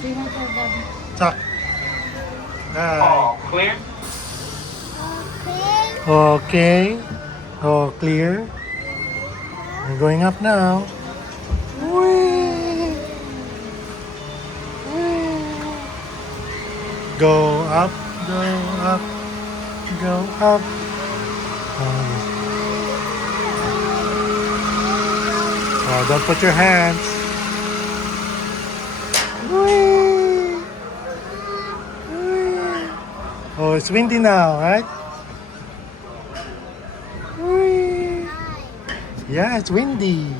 Say hi to Daddy. Sak. Hi. All clear? Okay. Oh, clear. We're going up now. Whee! Go up, go up, go up. Oh, don't put your hands. Whee! Whee! Oh, it's windy now, right? Whee! Yeah, it's windy.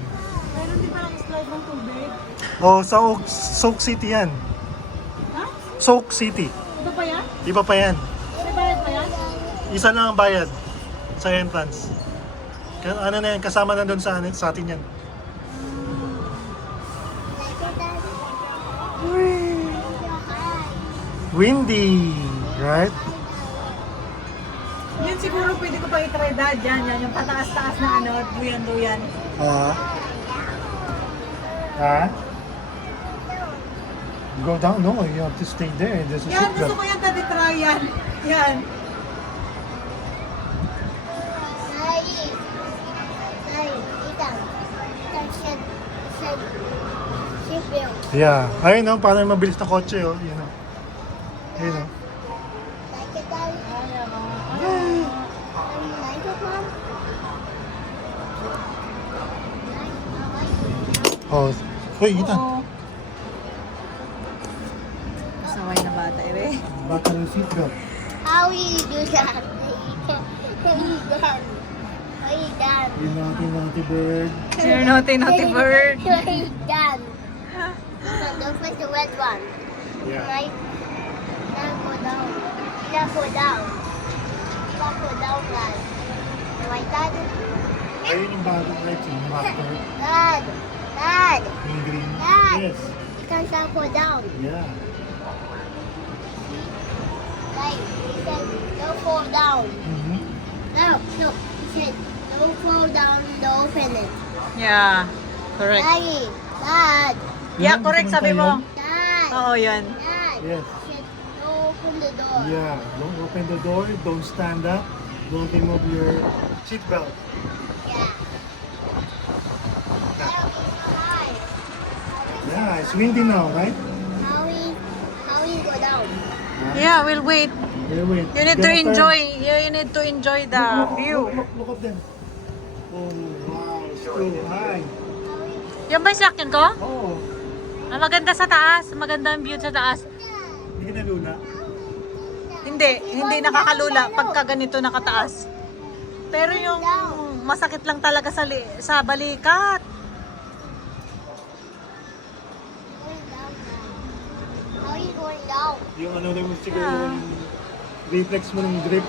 Meron din parang slide ng tubig. Oh, sa Soak City yan. Ha? Soak City. Ito pa yan? Iba pa yan. May bayad pa yan? Isa lang ang bayad sa entrance. Ano na yan, kasama na doon sa atin yan. Windy, right? Yun siguro pwede ko pa i-try dad yan. Yan yung pataas-taas na ano, duyan-duyan. Go down? No, you have to stay there. There's a Yan, gusto seatbelt. ko yan dad i-try yan. Yan. Yeah. Ayun no, paano yung mabilis na kotse oh. Yun oh. Ayun oh. Oh, uy, Ethan. Oo. Saway na bata eh. Baka ng seatbelt. How you do that? How you done? How you done? You naughty bird. You're naughty, naughty bird. How you done? So don't press the red one. Yeah. Right? Now go down. Now go down. Now go down, guys. Like that? Ayun yung bagong lights yung master. Dad! Dad! Yung green. Dad! Yes. You can now go down. Yeah. Like, he said, don't fall down. Mm-hmm. No, no. He said, don't fall down, don't open it. Yeah, correct. Daddy! Dad! Yeah, correct sabi mo. Dad! Oo, yan. Dad! Yes. He said, don't open the door. Yeah. Don't open the door. Don't stand up. Don't remove your seatbelt. Yeah. That'll be so high. Yeah, it's windy now, right? How we go down? Yeah, we'll wait. Wait. You need to enjoy. You need to enjoy the view. Look at them. Oh, wow. It's too high. Yan ba yung sakyan ko? Oh, Ah, maganda sa taas. Maganda ang view sa taas. hindi ka nalula. Hindi nakakalula pagka ganito nakataas. Pero yung masakit lang talaga sa balikat. Going down now. How are you going down? Yung ano lang siguro yung reflex mo ng grip.